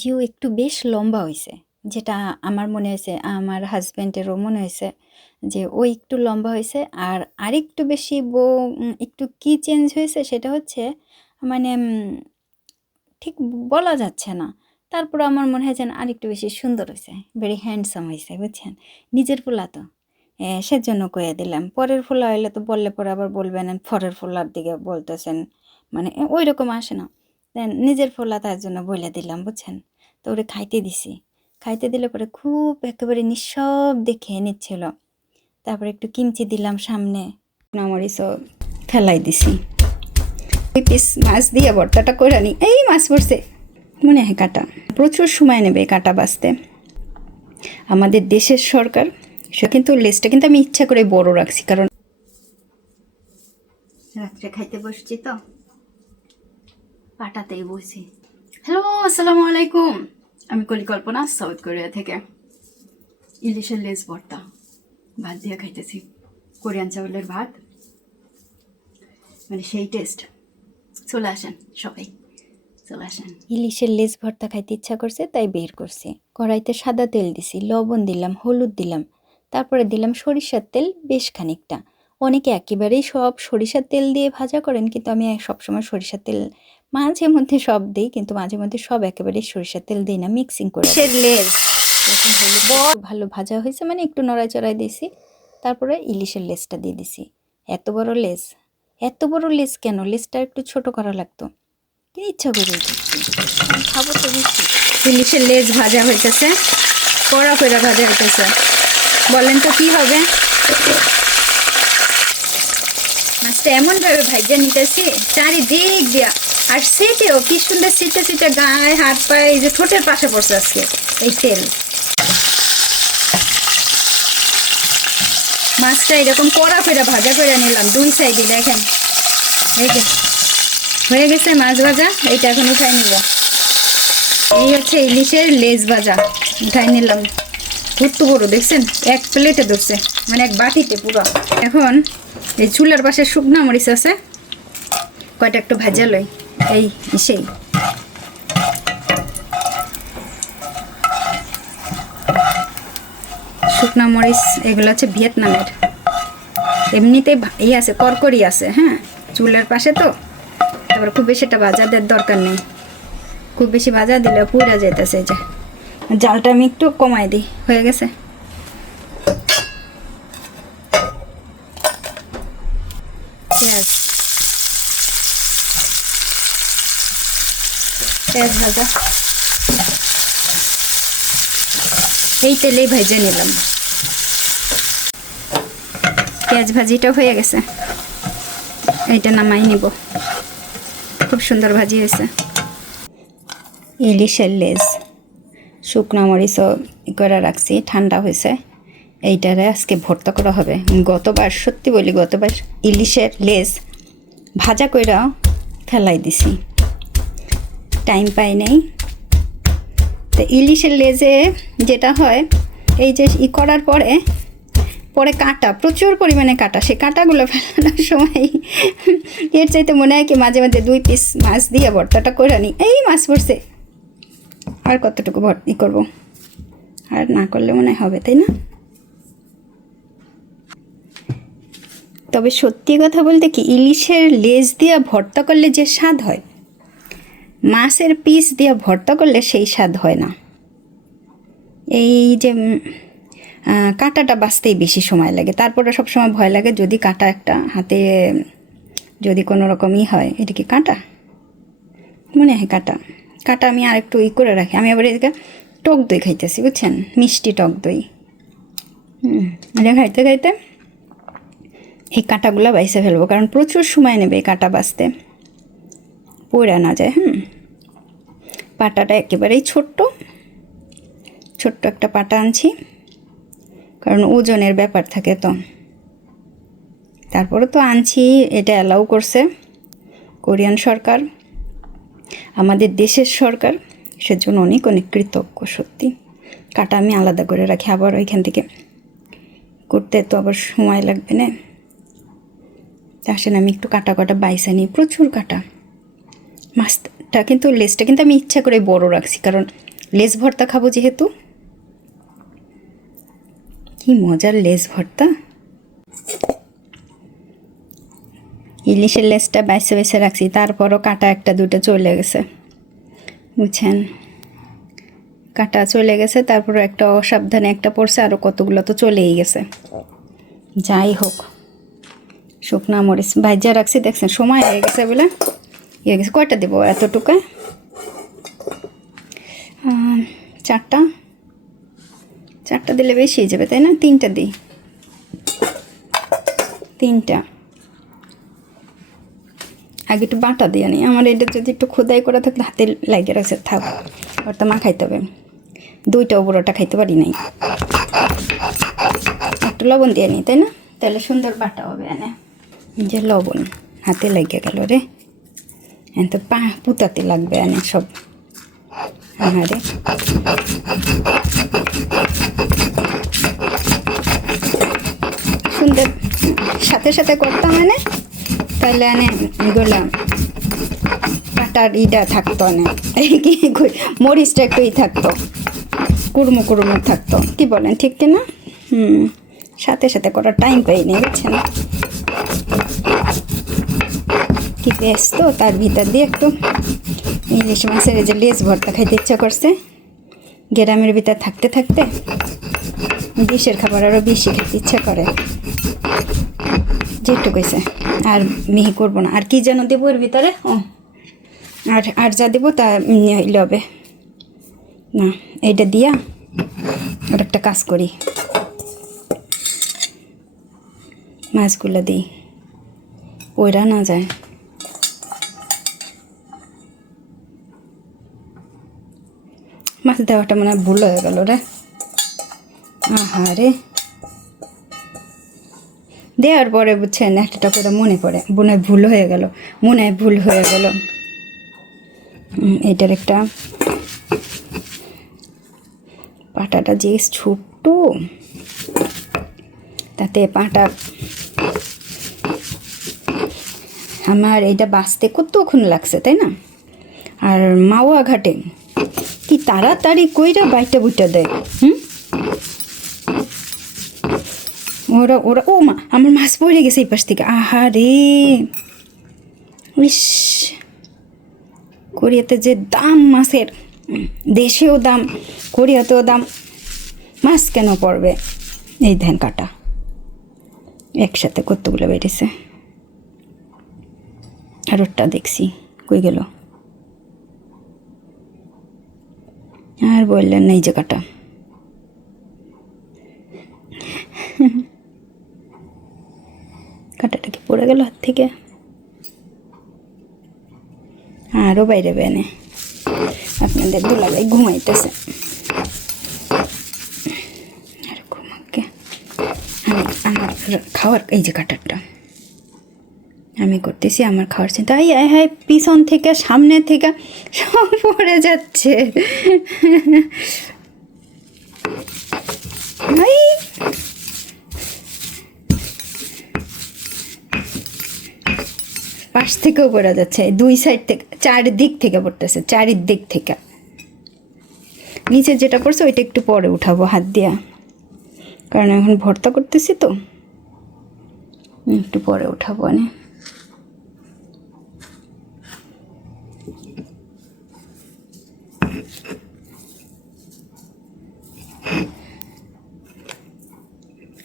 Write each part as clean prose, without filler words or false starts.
যে ও একটু বেশ লম্বা হইছে। যেটা আমার মনে হইছে, আমার হাসব্যান্ডেরও মনে হইছে যে ও একটু লম্বা হইছে। আর আরেকটু বেশি একটু কি চেঞ্জ হয়েছে সেটা হচ্ছে মানে ঠিক বলা যাচ্ছে না। তারপরে আমার মনে হয় যেন আরেকটু বেশি সুন্দর হইছে। ভেরি হ্যান্ডসাম হইছে, বুঝছেন? নিজের পোলা তো। সেজন্য কইয়া দিলাম। পরের পোলা হইলে তো বললে পরে আবার বলবেন পরের পোলার দিকে বলতেছেন। মানে ঐরকম আসে না। নিজের পোলা তার জন্য বইলা দিলাম, বুঝছেন? তো ওরে খাইতে দিছি। খাইতে দিলে পরে খুব একেবারে নিঃশব্দে খেয়ে নিচ্ছিল। তারপরে একটু কিমচি দিলাম সামনে। মরিচও ফেলাই দিছি। 2 পিস মাছ দিয়ে ভর্তাটা করে নি। এই মাছ পড়ছে, মনে হয় কাটা। প্রচুর সময় নেবে কাটা বাছতে। আমাদের দেশের সরকার সে কিন্তু লেজটা কিন্তু আমি ইচ্ছা করে বড় রাখছি, কারণ রাত্রে খাইতে বসছি তো, পাটাতেই বসি। হ্যালো, আসসালামু আলাইকুম। আমি কল্পনা, সাউথ কোরিয়া থেকে। ইলিশের লেজ ভর্তা ভাত দিয়ে খাইতেছি। কোরিয়ান চাউলের ভাত, মানে সেই টেস্ট। চলে আসেন সবাই, চলে আসেন। ইলিশের লেজ ভর্তা খাইতে ইচ্ছা করছে, তাই বের করছি। কড়াইতে সাদা তেল দিছি, লবণ দিলাম, হলুদ দিলাম, তারপরে দিলাম সরিষার তেল বেশ খানিকটা। অনেকে একেবারেই সব সরিষার তেল দিয়ে ভাজা করেন, কিন্তু আমি সবসময় সরিষার তেল মাঝে মধ্যে সব দিই, কিন্তু মাঝে মধ্যে সব একেবারেই সরিষার তেল দিই না, মিক্সিং করে। লেজ ভালো ভাজা হয়েছে, মানে একটু নড়াচড়াই দিয়েছি। তারপরে ইলিশের লেজটা দিয়ে দিছি। এত বড় লেজ, এত বড় লেজ কেন? লেজটা একটু ছোট করা লাগতো। ইচ্ছা করে খাবো তো বেশি। ইলিশের লেজ ভাজা হইতেছে, কড়া করে ভাজা হইতেছে। বলেন তো কি হবে? মাছটা এমনভাবে ভাজা নিতেছি চারিদিক দিয়া, আর সেটেও কি সুন্দর ছিটে ছিটে গায়ে হাত পায়ে, এই যে ঠোঁটের পাশে পড়ছে আজকে এই তেল। মাছটা এরকম কড়া করে ভাজা করে নিলাম দুই সাইডে। দেখেন এই যে হয়ে গেছে মাছ ভাজা। এইটা এখন উঠাই নিব। এই হচ্ছে ইলিশের লেজ ভাজা, উঠাই নিলাম। কত বড় দেখছেন, এক প্লেটে ধরছে, মানে এক বাটিতে পুরো। এখন এই চুলার পাশে শুকনা মরিচ আছে, কয়টা একটু ভাজা লই। এই সেই শুকনা মরিচ, এগুলো হচ্ছে ভিয়েতনামের। এমনিতে আছে, করকরি আছে। হ্যাঁ, চুলার পাশে তো, তারপর খুব বেশি একটা ভাজা দেওয়ার দরকার নেই। খুব বেশি ভাজা দিলে পুড়া যেতেছে। যে জালটা আমি একটু কমাই দিই, হয়ে গেছে। পেঁয়াজ, পেঁয়াজ ভাজা এই তেলেই ভেজে নিলাম। পেঁয়াজ ভাজিটা হয়ে গেছে, এইটা নামাই নিব। খুব সুন্দর ভাজি হয়েছে। ইলিশের লেজ শুকনো মরিচও করে রাখছি, ঠান্ডা হয়েছে। এইটারে আজকে ভর্তা করা হবে। গতবার, সত্যি বলি, গতবার ইলিশের লেজ ভাজা কইরা ফেলাই দিছি, টাইম পাই নাই। তো ইলিশের লেজে যেটা হয়, এই যে করার পরে পরে কাটা, প্রচুর পরিমাণে কাটা। সে কাটাগুলো ফেলানোর সময় এর চাইতে মনে হয় কি মাঝে মাঝে 2 পিস মাছ দিয়ে ভর্তাটা করে নিই। এই মাছ পড়ছে, আর কতটুকু করবো, আর না করলে মনে হবে, তাই না? তবে সত্যি কথা বলতে কি, ইলিশের লেজ দিয়ে ভর্তা করলে যে স্বাদ হয়, মাছের পিস দিয়ে ভর্তা করলে সেই স্বাদ হয় না। এই যে কাঁটাটা বাছতেই বেশি সময় লাগে। তারপরে সবসময় ভয় লাগে, যদি কাঁটা একটা হাতে যদি কোনো রকমই হয়। এটা কি কাঁটা? মনে হয় কাঁটা। কাঁটা আমি আর একটু করে রাখি। আমি আবার এদিকে টক দই খাইতেছি, বুঝছেন, মিষ্টি টক দই। এটা খাইতে খাইতে এই কাঁটাগুলো বাইসে ফেলবো, কারণ প্রচুর সময় নেবে এই কাঁটা বাছতে, পড়ে না যায়। পাটাটা একেবারেই ছোট্ট ছোট্ট একটা পাটা আনছি, কারণ ওজনের ব্যাপার থাকে তো। তারপরে তো আনছি, এটা অ্যালাউ করছে কোরিয়ান সরকার, আমাদের দেশের সরকার। সেজন্য অনেক অনেক কৃতজ্ঞ সত্যি। কাটা আমি আলাদা করে রাখি, আবার ওইখান থেকে করতে তো আবার সময় লাগবে না। আসেন আমি একটু কাটা বাইসা নিই, প্রচুর কাটা। মাছটা কিন্তু লেজটা কিন্তু আমি ইচ্ছা করে বড় রাখছি, কারণ লেজ ভর্তা খাবো যেহেতু। কি মজার লেজ ভর্তা! ইলিশের লেজটা বাইসে বাইসে রাখছি, তারপরও কাটা একটা দুটো চলে গেছে, বুঝছেন? কাটা চলে গেছে, তারপরে একটা অসাবধানে একটা পড়ছে, আরও কতগুলো তো চলেই গেছে। যাই হোক, শুকনা মরিচ ভাজা রাখছি, দেখছেন সময় হয়ে গেছে বলে ইয়ে গেছে। কয়টা দেবো এতটুকু? 4টা। 4টা দিলে বেশি হয়ে যাবে, তাই না? 3টা দিই, 3টা। আগে একটু বাটা দিয়ে নিই, আমার এটা যদি একটু খোদাই করা থাকলে হাতে লাগে রাখছে, থাক ওটা মা খাইতে হবে। 2টা বড়োটা খাইতে পারি নাই। একটু লবণ দিয়ে নিই, তাই না? তাহলে সুন্দর বাটা হবে। এনে যে লবণ হাতে লেগে গেল রে, এন তো পুতাতে লাগবে এনে সব। আরে সুন্দর সাথে সাথে করতাম এনে, তাহলে এনে এগুলা কাটার ইটা থাকতো, এনে কি মরিচটা একটু থাকতো, কুড়মো কুড়মো থাকতো। কি বলেন, ঠিক কিনা? সাথে সাথে করার টাইম পাইনি, বুঝছেন? কি ব্যস্ত, তার ভিতর দিয়ে একটু ইলিশ মাছের যে লেজ ভর্তা খাইতে ইচ্ছা করছে। গ্রামের ভিতর থাকতে থাকতে দেশের খাবার আরও বেশি খেতে ইচ্ছা করে, যেটুকু হয়েছে। আর মিহি করবো না। আর কি যেন দেবো এর ভিতরে? আর যা দেবো তা হইলে হবে না। এইটা দিয়া আর একটা কাজ করি, মাছগুলো দিই, ওইরা না যায়। মাছ দেওয়াটা মনে হয় ভুল হয়ে গেল রে। আহারে, দেওয়ার পরে বুঝছেন একটা করে মনে পড়ে, মনে হয় ভুল হয়ে গেল, মনে হয় ভুল হয়ে গেল। এটার একটা পাটাটা যে ছোট্ট, তাতে পাটা আমার এইটা বাঁচতে কতক্ষণ লাগছে, তাই না? আর মাওয়া ঘাটে কি তাড়াতাড়ি কইরা বাইটা বুইটা দেয়। ওরা ওরা ও মা, আমার মাছ পড়ে গেছে এই পাশ থেকে। আহারে, ইস, কোরিয়াতে যে দাম মাছের, দেশেও দাম, কোরিয়াতেও দাম, মাছ কেন পড়বে? এই ধ্যান কাটা একসাথে কতগুলো বেরিয়েছে। আর ওটা দেখছি কই গেল, আর বললেন না, এই যে কাটা। কাটাটা কি পড়ে গেল হাত থেকে? আরও বাইরে বেনে আপনাদের দুলাভাই ঘুমাইতেছে। আর ঘুমাকে আমার খাওয়ার, এই যে কাটারটা আমি করতেছি, আমার খাওয়ার চিন্তা। হ্যাঁ, পিছন থেকে সামনে থেকে সব পড়ে যাচ্ছে। পাশ থেকেও পড়া যাচ্ছে, 2 সাইড থেকে, 4 দিক থেকে পড়তেছে, 4 দিক থেকে। নিচে যেটা পড়ছে ওইটা একটু পরে উঠাবো হাত দিয়া, কারণ এখন ভর্তা করতেছি তো, একটু পরে উঠাবো। না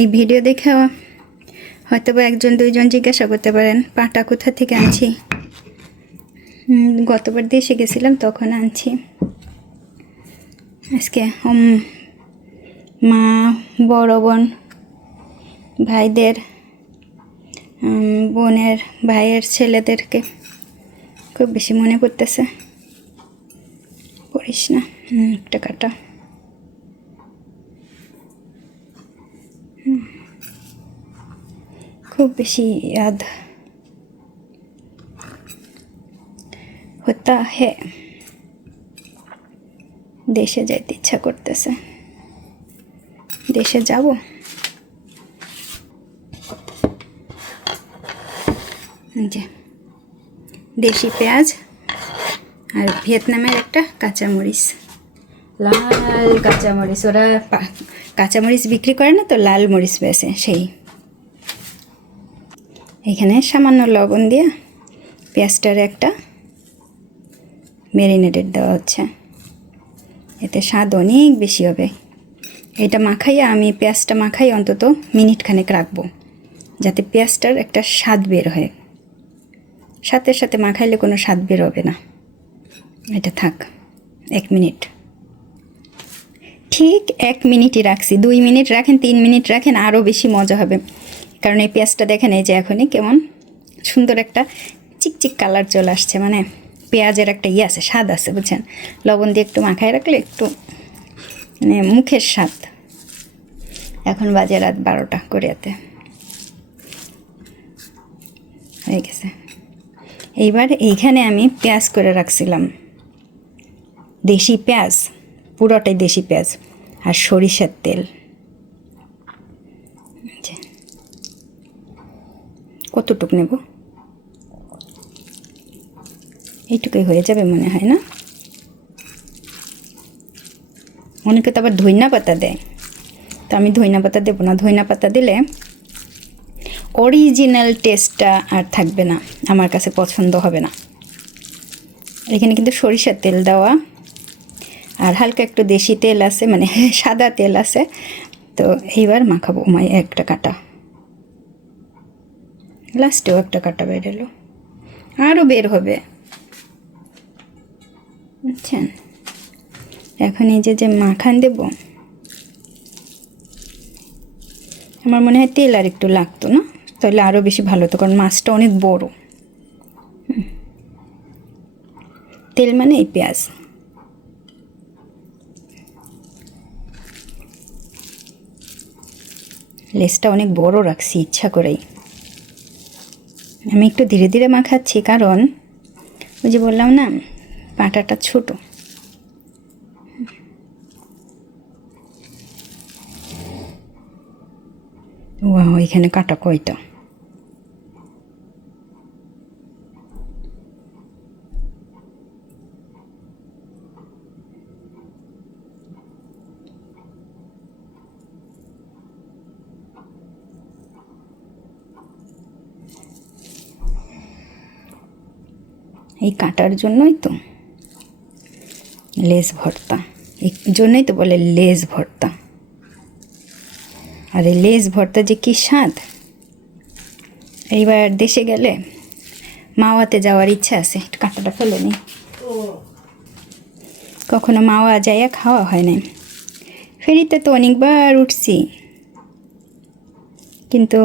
এই ভিডিও দেখে হয়তো বা 1-2জন জিজ্ঞাসা করতে পারেন পাটা কোথা থেকে আনছি। গতবার দেশে গেছিলাম তখন আনছি। আজকে মা, বড় বোন, ভাইদের, বোনের ভাইয়ের ছেলেদেরকে খুব বেশি মনে করতেছে। করিস না, একটা কাটা। খুব বেশি याद होता है। দেশে যাইতে ইচ্ছা করতেছে, দেশে যাব। যে দেশি পেঁয়াজ আর ভিয়েতনামের একটা কাঁচামরিচ, লাল কাঁচামরিচ। ওরা কাঁচামরিচ বিক্রি করে না তো, লাল মরিচ বেছে সেই। এখানে সামান্য লবণ দিয়ে পেঁয়াজটার একটা ম্যারিনেটেড দেওয়া হচ্ছে, এতে স্বাদ অনেক বেশি হবে। এটা মাখাইয়া আমি পেঁয়াজটা মাখাই অন্তত মিনিট খানেক রাখবো, যাতে পেঁয়াজটার একটা স্বাদ বের হয়। সাথে সাথে মাখাইলে কোনো স্বাদ বের হবে না। এটা থাক 1 মিনিট, ঠিক 1 মিনিটই রাখছি। 2 মিনিট রাখেন, 3 মিনিট রাখেন, আরও বেশি মজা হবে। কারণ এই পেঁয়াজটা দেখেন, এই যে এখনই কেমন সুন্দর একটা চিকচিক কালার চলে আসছে, মানে পেঁয়াজের একটা আছে, স্বাদ আছে, বুঝছেন। লবণ দিয়ে একটু মাখায় রাখলে একটু মানে মুখের স্বাদ। এখন বাজে রাত 12টা কোরিয়াতে হয়ে গেছে। এইবার এইখানে আমি পেঁয়াজ করে রাখছিলাম, দেশি পেঁয়াজ, পুরোটাই দেশি পেঁয়াজ আর সরিষার তেল। কতটুক নেব? এইটুকুই হয়ে যাবে মনে হয় না? অনেকে তো আবার ধইনা পাতা দেয়, তো আমি ধইনা পাতা দেবো না। ধইনা পাতা দিলে অরিজিনাল টেস্টটা আর থাকবে না, আমার কাছে পছন্দ হবে না। এখানে কিন্তু সরিষার তেল দেওয়া আর হালকা একটু দেশি তেল আছে, মানে সাদা তেল আছে। তো এইবার মাখাবো। মাই একটা কাটা, লাস্টেও একটা কাটা বের এলো, আরও বের হবে, বুঝছেন। এখন এই যে মাখান দেব, আমার মনে হয় তেল আর একটু লাগতো না, তাহলে আরও বেশি ভালো হতো, কারণ মাছটা অনেক বড়। তেল মানে এই পেঁয়াজ। লেসটা অনেক বড় রাখছি ইচ্ছা করেই। আমি একটু ধীরে ধীরে মাখাচ্ছি, কারণ ওই যে বললাম না, পাটাটা ছোট। ওয়াও, এখানে কাটা কয়টা! এই কাটার জন্যই তো লেজ ভর্তা, এই জন্যই তো বলে লেজ ভর্তা। আর এই লেজ ভর্তা যে কী স্বাদ! এইবার দেশে গেলে মাওয়াতে যাওয়ার ইচ্ছা আছে। একটু কাঁটাটা ফেলে নিই, কখনো মাওয়া যাইয়া খাওয়া হয় না। ফেরিতে তো অনেকবার উঠছি, কিন্তু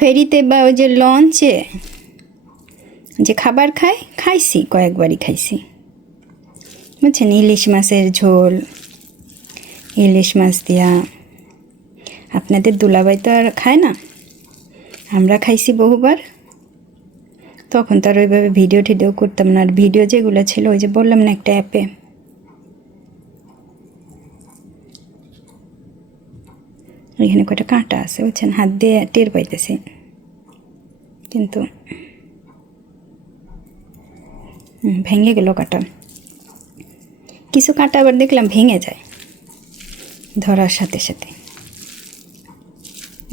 ফেরিতে বা ওই যে লঞ্চে যে খাবার খাইছি, কয়েকবারই খাইছি, বুঝছেন। ইলিশ মাছের ঝোল, ইলিশ মাছ দিয়া। আপনাদের দুলাভাই তো আর খায় না, আমরা খাইছি বহুবার। তখন তো আর ওইভাবে ভিডিও টিডিও করতাম না। আর ভিডিও যেগুলো ছিল, ওই যে বললাম না, একটা অ্যাপে। এখানে কয়টা কাঁটা আছে, বুঝছেন, হাত দিয়ে টের পাইতেছি, কিন্তু ভেঙে গেল কাঁটা। কিছু কাঁটা আবার দেখলাম ভেঙে যায় ধরার সাথে সাথে।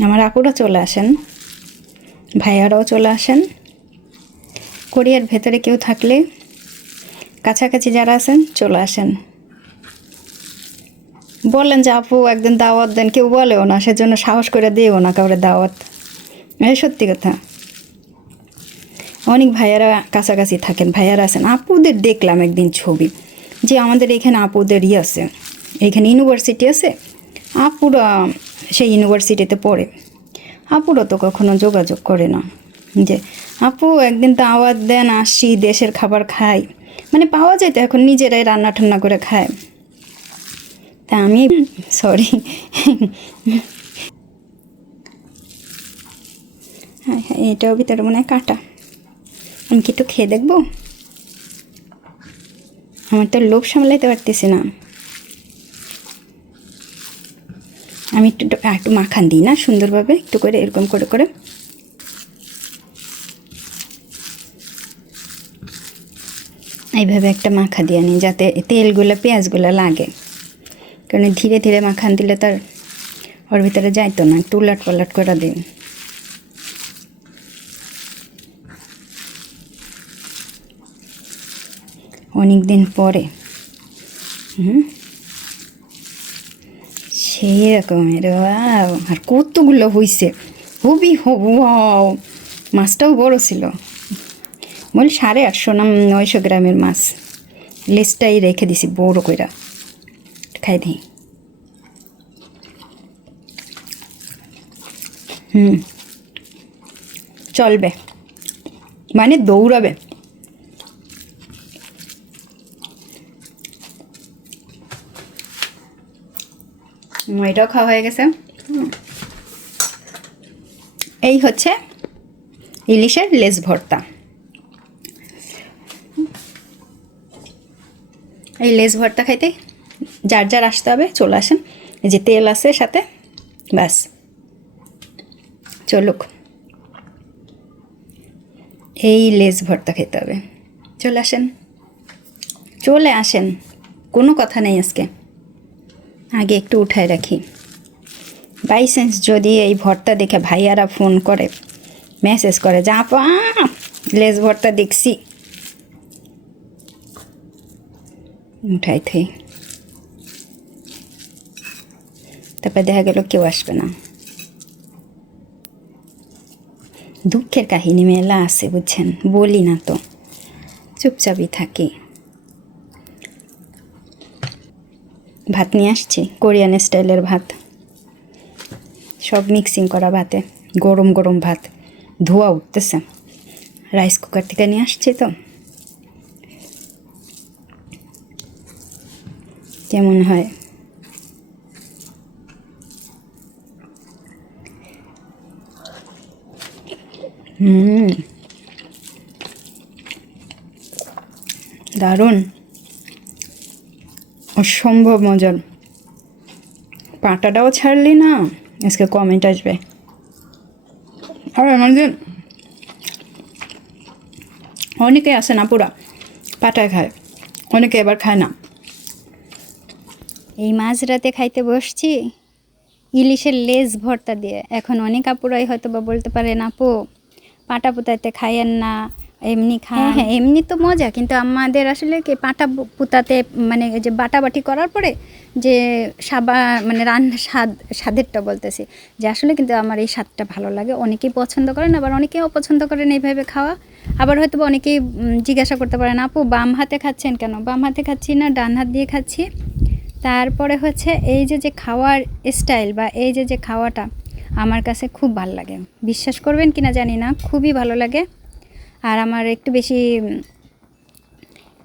আমার আপুরা চলে আসেন, ভাইয়ারাও চলে আসেন। কোরিয়ার ভেতরে কেউ থাকলে, কাছাকাছি যারা আছেন, চলে আসেন। বললেন যে আপু একদিন দাওয়াত দেন, কেউ বলেও না, সেজন্য সাহস করে দিও না কাউরে দাওয়াত। সত্যি কথা, অনেক ভাইয়ারা কাছাকাছি থাকেন, ভাইয়ারা আছেন। আপুদের দেখলাম একদিন ছবি, যে আমাদের এখানে আপুদের আছে, এখানে ইউনিভার্সিটি আছে, আপুরা সেই ইউনিভার্সিটিতে পড়ে। আপুরা তো কখনো যোগাযোগ করে না যে আপু একদিন দাওয়াত দেন, আসি, দেশের খাবার খাই। মানে পাওয়া যায় তো এখন, নিজেরাই রান্না ঠান্না করে খায়। তা আমি সরি, হ্যাঁ হ্যাঁ, এটাও ভিতরে মনে হয় কাটা। আমি কি একটু খেয়ে দেখবো? আমার তো লোভ সামলাইতে পারতেছি না। আমি একটু একটু মাখান দিই না সুন্দরভাবে, একটু করে এরকম করে করে। এইভাবে একটা মাখা দিয়ে নিই যাতে তেলগুলো পেঁয়াজগুলো লাগে, কারণ ধীরে ধীরে মাখান দিলে তার ওর ভিতরে যাইতো না, একটু উলট পালট করে দিন। অনেক দিন পরে সেই রকমের। আর কতগুলো হয়েছে, খুবই ওয়াও। মাছটাও বড় ছিল, বল 850 না 900 গ্রামের মাছ। লেজটাই রেখে দিছি বড় কইরা, খাই দিই। চলবে মানে দৌড়াবে। এটাও খাওয়া হয়ে গেছে। এই হচ্ছে ইলিশের লেজ ভর্তা। এই লেজ ভর্তা খাইতে যার যার আসতে হবে চলে আসেন, এই যে তেল আছে সাথে, ব্যাস চলুক। এই লেজ ভর্তা খেতে হবে, চলে আসেন, চলে আসেন, কোনো কথা নেই আজকে। আগে একটু উঠায় রাখি, বাই চান্স যদি এই ভর্তা দেখে ভাইয়ারা ফোন করে, মেসেজ করে যা আপা লেজ ভর্তা দেখছি, উঠাই থই, তারপরে দেখা গেল কেউ আসবে না। দুঃখের কাহিনী মেলা আছে বুঝছেন, বলি না তো, চুপচাপই থাকি। ভাত নিয়ে আসছি, কোরিয়ান স্টাইলের ভাত, সব মিক্সিং করা ভাতে, গরম গরম ভাত, ধোয়া উঠতেছে। রাইস কুকার থেকে নিয়ে আসছি তো, কেমন হয়। দারুণ, অসম্ভব মজার। পাটাটাও ছাড়লি না, আজকে কমেন্ট আসবে। আর আমাদের অনেকে আসে না পুরা পাটায় খায়, অনেকে এবার খায় না। এই মাঝরাতে খাইতে বসছি ইলিশের লেজ ভর্তা দিয়ে। এখন অনেক আপুরাই হয়তো বা বলতে পারেন আপু পাটা পুতাতে খাইয়েন না, এমনি খান। হ্যাঁ, এমনি তো মজা, কিন্তু আমাদের আসলে কি পাটা পুতাতে মানে যে বাটাবাটি করার পরে যে মানে রান্না স্বাদেরটা বলতেছি, যে আসলে কিন্তু আমার এই স্বাদটা ভালো লাগে। অনেকেই পছন্দ করেন, আবার অনেকেই অপছন্দ করেন এইভাবে খাওয়া। আবার হয়তো বা অনেকেই জিজ্ঞাসা করতে পারেন আপু বাম হাতে খাচ্ছেন কেন? বাম হাতে খাচ্ছি না, ডান হাত দিয়ে খাচ্ছি। তারপরে হচ্ছে এই যে খাওয়ার স্টাইল বা এই যে খাওয়াটা আমার কাছে খুব ভালো লাগে। বিশ্বাস করবেন কিনা জানি না, খুবই ভালো লাগে। আর আমার একটু বেশি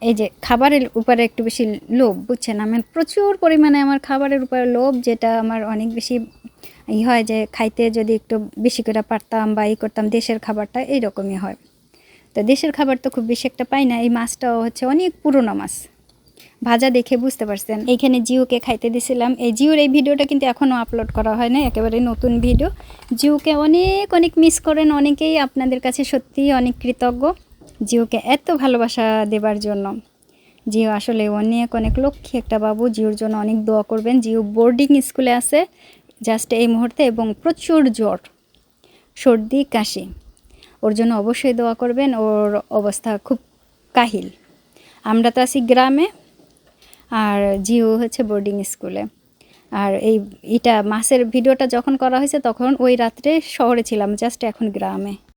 এই যে খাবারের উপরে একটু বেশি লোভ, বুঝছেন? আমার প্রচুর পরিমাণে আমার খাবারের উপরে লোভ, যেটা আমার অনেক বেশি হয় যে খাইতে যদি একটু বেশি করে পারতাম বা করতাম দেশের খাবারটা, এইরকমই হয়। তো দেশের খাবার তো খুব বেশি একটা পাই না। এই মাছটাও হচ্ছে অনেক পুরনো মাছ, ভাজা দেখে বুঝতে পারছেন। এইখানে জিওকে খাইতে দিছিলাম। এই জিওর এই ভিডিওটা কিন্তু এখনও আপলোড করা হয় না, একেবারে নতুন ভিডিও। জিওকে অনেক অনেক মিস করেন অনেকেই, আপনাদের কাছে সত্যিই অনেক কৃতজ্ঞ জিওকে এত ভালোবাসা দেবার জন্য। জিও আসলে অনেক অনেক লক্ষ্মী একটা বাবু, জিওর জন্য অনেক দোয়া করবেন। জিও বোর্ডিং স্কুলে আছে জাস্ট এই মুহূর্তে, এবং প্রচুর জ্বর, সর্দি, কাশি। ওর জন্য অবশ্যই দোয়া করবেন, ওর অবস্থা খুব কাহিল। আমরা তো আছি গ্রামে, আর জিও হচ্ছে বোর্ডিং স্কুলে। আর এটা মাছের ভিডিওটা যখন করা হয়েছে তখন ওই রাত্রে শহরে ছিলাম, জাস্ট এখন গ্রামে।